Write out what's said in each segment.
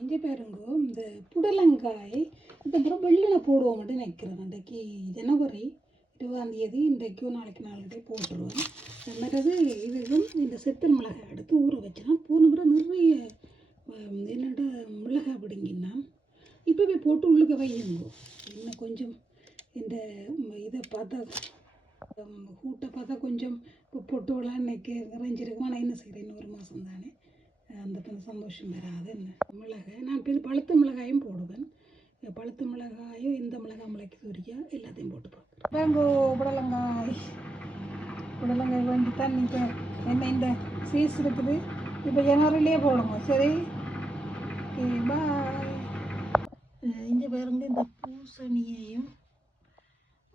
இங்கே பாருங்க இந்த புடலங்காய் அதுக்கப்புறம் வெள்ளனை போடுவோம் மட்டும் நினைக்கிறேன். இன்றைக்கு ஜனவரி 20ஆம் தேதி, இன்றைக்கும் நாளைக்கு நாளைக்கு போட்டுருவேன். மற்றது இதுவும் இந்த செத்தல் மிளகாய் எடுத்து ஊற வச்சேன்னா போன முறை நிறைய என்னோட மிளகாய் பிடிங்கின்னா இப்போவே போட்டு உள்ளுக்க வையுங்க. இன்னும் கொஞ்சம் இந்த இதை பார்த்தா கூட்டை பார்த்தா கொஞ்சம் பொட்டுவெல்லாம் இன்னைக்கு நிறைஞ்சிருக்கும். ஆனால் என்ன செய்கிறேன், இன்னொரு மாதம் தானே, அந்த சந்தோஷம் வராது. என்ன மிளகாய் நான் பழுத்த மிளகாயும் போடுவேன். பழுத்த மிளகாயும் இந்த மிளகாய் முளைக்கு தூரியா எல்லாத்தையும் போட்டு பார்க்குறேன். வேங்கோ புடலங்காய் வேண்டி தான் இப்போ என்ன இந்த சீஸ் இருக்குது. இப்போ ஜனவரிலேயே போடுங்க. சரி, பாய். இங்கே பாருங்க இந்த பூசணியையும்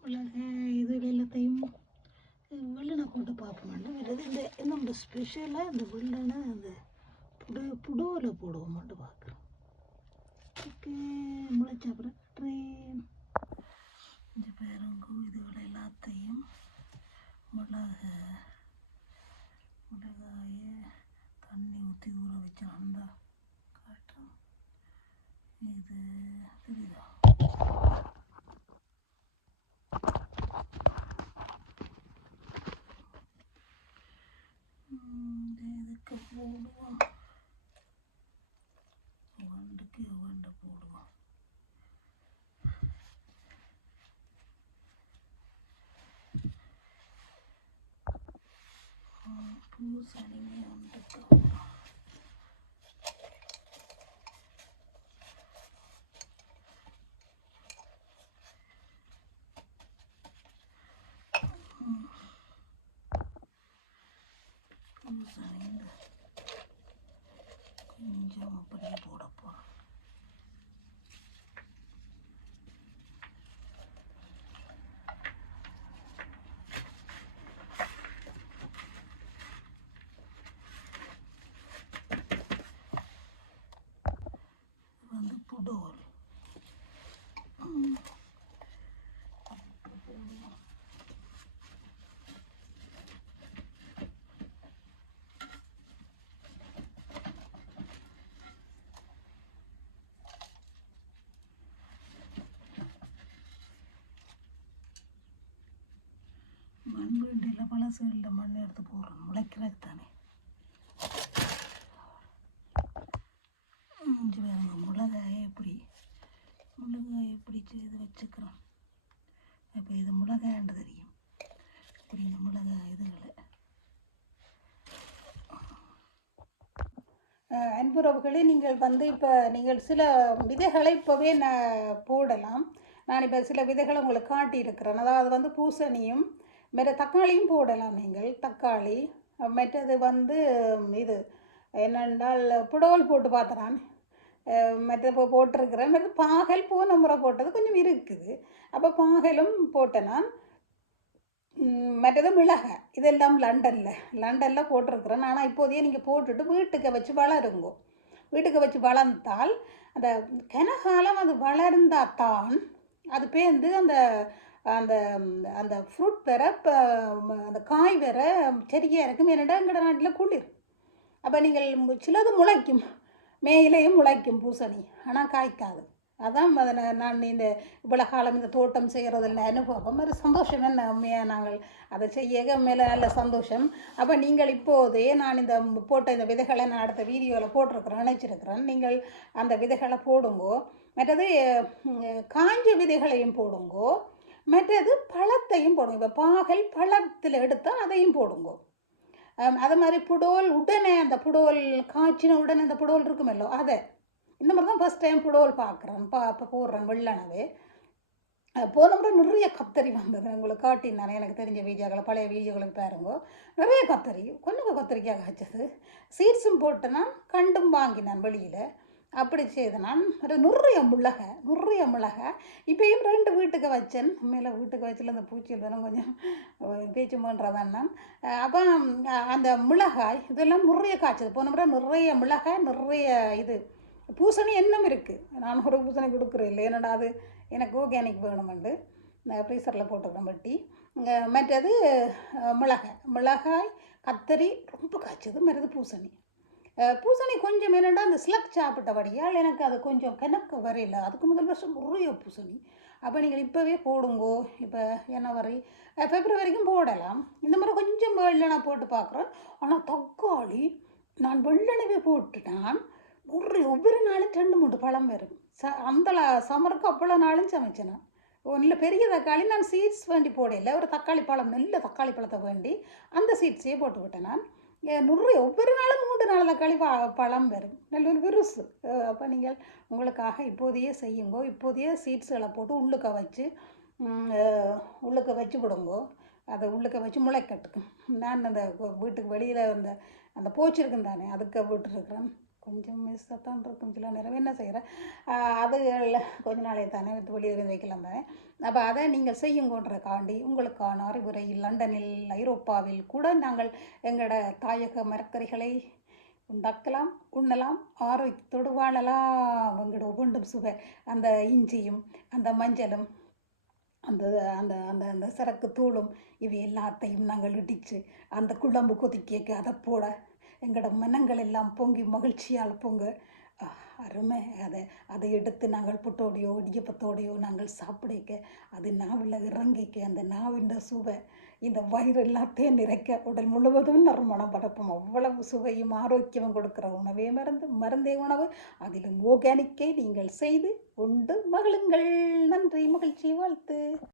மிளகாய் இது எல்லாத்தையும் வெள்ளனை போட்டு பார்ப்போம். வருது இந்த நம்ம ஸ்பெஷலாக இந்த வெள்ளனை அந்த புடோவில் போடுவோம் மட்டும் பார்க்குறோம். ஓகே, முளைச்ச அப்புறம் ட்ரெயின் இந்த பேருங்கும் இதுகளை எல்லாத்தையும் மிளகாயை தண்ணி ஊற்றி ஊற வச்சு அந்த காட்டுறோம். இது தெரியுதா? இதுக்கு போடுவோம், ஒன்றுக்கு ஒன்று போடுவோம். பூசணியை ஒன்றுக்கு பூசணிங்க கொஞ்சம் அப்படியே போட போகிறோம். வந்து புடோல் மண் வேண்டியில் பழசுகளில் மண் எடுத்து போடுறோம், முளைக்கிறது தானே. இஞ்சி வேணுங்க மிளகாயை எப்படி செய்து வச்சுக்கிறோம். இப்போ இது மிளகாய்ன்னு தெரியும். இப்படி இந்த மிளகாய் இதுகளை அன்புறவுகளே, நீங்கள் வந்து இப்போ நீங்கள் சில விதைகளை இப்போவே போடலாம். நான் இப்போ சில விதைகளை உங்களுக்கு காட்டியிருக்கிறேன். அதாவது வந்து பூசணியும் மற்ற தக்காளியும் போடலாம். நீங்கள் தக்காளி, மற்றது வந்து இது என்னென்றால் புடவல் போட்டு பார்த்துறான், மற்ற போட்டிருக்கிறேன். மற்ற பாகல் போன முறை போட்டது கொஞ்சம் இருக்குது. அப்போ பாகலும் போட்டேன் நான். மற்றது மிளகாய் இதெல்லாம் லண்டனில் போட்டிருக்கிறேன். ஆனால் இப்போதையே நீங்கள் போட்டுட்டு வீட்டுக்கு வச்சு வளருங்கோ. வீட்டுக்கு வச்சு வளர்ந்தால் அந்த கனகாலம் அது வளர்ந்தால் தான் அது பேர்ந்து அந்த அந்த அந்த ஃப்ரூட் வேற அந்த காய் வேற சரியாக இருக்கும். என்னடா எங்கட நாட்டில் குளிர். அப்போ நீங்கள் சிலது முளைக்கும், மேயிலையும் முளைக்கும் பூசணி, ஆனால் காய்க்காது. அதான் நான் இந்த இவ்வளோ காலம் இந்த தோட்டம் செய்கிறதில் அனுபவம் ஒரு சந்தோஷம். என்ன உண்மையாக நாங்கள் அதை செய்ய மேலே நல்ல சந்தோஷம். அப்போ நீங்கள் இப்போதே நான் இந்த போட்ட இந்த விதைகளை நான் அடுத்த வீடியோவில் போட்டிருக்கிறேன், நினைச்சிருக்கிறேன். நீங்கள் அந்த விதைகளை போடுங்கோ. மற்றது காஞ்ச விதைகளையும் போடுங்கோ. மற்றது பழத்தையும் போடுங்க. இப்போ பாகல் பழத்தில் எடுத்தால் அதையும் போடுங்கோ. அது மாதிரி புடோல் உடனே அந்த புடோல் காய்ச்சின உடனே அந்த புடோல் இருக்குமல்லோ அதை இந்த மாதிரி தான் ஃபஸ்ட் டைம் புடோல் பார்க்குறேன். இப்போ போடுறேன் வெள்ளனவே. போன முறை நிறைய கத்தரி வந்தது, உங்களுக்கு காட்டினானே எனக்கு தெரிஞ்ச வீடியோக்களை பழைய வீடியோக்களுக்கு பாருங்க. நிறைய கத்தரி, கொஞ்சம் கத்திரிக்காய் காய்ச்சது. சீட்ஸும் போட்டு நான் கண்டும் வாங்கினான் வெளியில். அப்படி செய்து நான் நிறைய மிளகாய் இப்போயும் 2 வீட்டுக்கு வச்சேன். மேலே வீட்டுக்கு வச்சில் அந்த பூச்சியில் தானே கொஞ்சம் பேச்சு பண்ணுறதான் நான். அப்போ அந்த மிளகாய் இதெல்லாம் நிறைய காய்ச்சது. போன முறை நிறைய மிளகாய் நிறைய இது பூசணி இன்னும் இருக்குது. நான் ஒரு பூசணி கொடுக்குறேன் இல்லை, என்னடா அது எனக்கு ஆர்கானிக் வேணுமெண்டு ஃப்ரீசரில் போட்டுக்கிறேன் வட்டி. மற்றது மிளகாய் கத்தரி ரொம்ப காய்ச்சது. மற்றது பூசணி பூசணி கொஞ்சம் என்னென்னா அந்த ஸ்லக் சாப்பிட்டபடியால் எனக்கு அது கொஞ்சம் கணக்கு வரையில. அதுக்கு முதல் வருஷம் நிறைய பூசணி. அப்போ நீங்கள் இப்போவே போடுங்கோ. இப்போ ஜனவரி பிப்ரவரிக்கும் போடலாம். இந்த முறை கொஞ்சம் வெள்ளை நான் போட்டு பார்க்குறேன். ஆனால் தக்காளி நான் வெள்ளனவே போட்டுட்டான் ஒவ்வொரு நாளும் 2 3 பழம் வரும். அந்த சம்மருக்கு அவ்வளோ நாளும் சமைச்சேன் நான். இல்லை பெரிய தக்காளி நான் சீட்ஸ் வேண்டி போடல. ஒரு தக்காளி பழம் நல்ல தக்காளி பழத்தை வேண்டி அந்த சீட்ஸையே போட்டு விட்டேன் நான். நிறைய ஒவ்வொரு நாளும் 3 4 தக்காளி பழம் வரும். நல்ல ஒரு விருசு. அப்போ நீங்கள் உங்களுக்காக இப்போதையே செய்யுங்கோ. இப்போதையே சீட்ஸுகளை போட்டு உள்ளுக்க வச்சு விடுங்கோ. அதை உள்ளுக்க வச்சு முளைக்கட்டுக்கும். நான் அந்த வீட்டுக்கு வெளியில் அந்த போச்சிருக்கும் தானே அதுக்கு விட்டுருக்குறேன். கொஞ்சம் மிஸ்ஸாக தான் இருக்கும் சில நேரம். என்ன செய்கிறேன் அது கொஞ்ச நாளே தானே வெளியில் வைக்கலாம் தானே. அப்போ அதை நீங்கள் செய்யுங்கன்றக்காண்டி உங்களுக்கான அறிவுரை. லண்டனில் ஐரோப்பாவில் கூட நாங்கள் எங்களோட தாயக மரக்கறிகளை உண்டாக்கலாம், உண்ணலாம், ஆரோக்கியத்தோடு வாழலாம். எங்களோட ஒவ்வொன்றும் சுவை. அந்த இஞ்சியும் அந்த மஞ்சளும் அந்த அந்த அந்த அந்த சரக்கு தூளும் இவை எல்லாத்தையும் நாங்கள் இடித்து அந்த குழம்பு கொதிக்க அதை போட எங்களோட மனங்கள் எல்லாம் பொங்கி மகிழ்ச்சியால் பொங்க அருமை. அதை எடுத்து நாங்கள் புட்டோடையோ இடியப்பத்தோடையோ நாங்கள் சாப்பிடிக்க அது நாவில் இறங்கிக்க அந்த நாவின் சுவை இந்த வயிறு எல்லாத்தையும் நிறைக்க உடல் முழுவதும் நறுமணம் பரப்பும். அவ்வளவு சுவையும் ஆரோக்கியமும் கொடுக்குற உணவே மருந்தே உணவு. அதிலும் ஆர்கானிக்கை நீங்கள் செய்து உண்டு மகிழுங்கள். நன்றி, மகிழ்ச்சி, வாழ்த்து.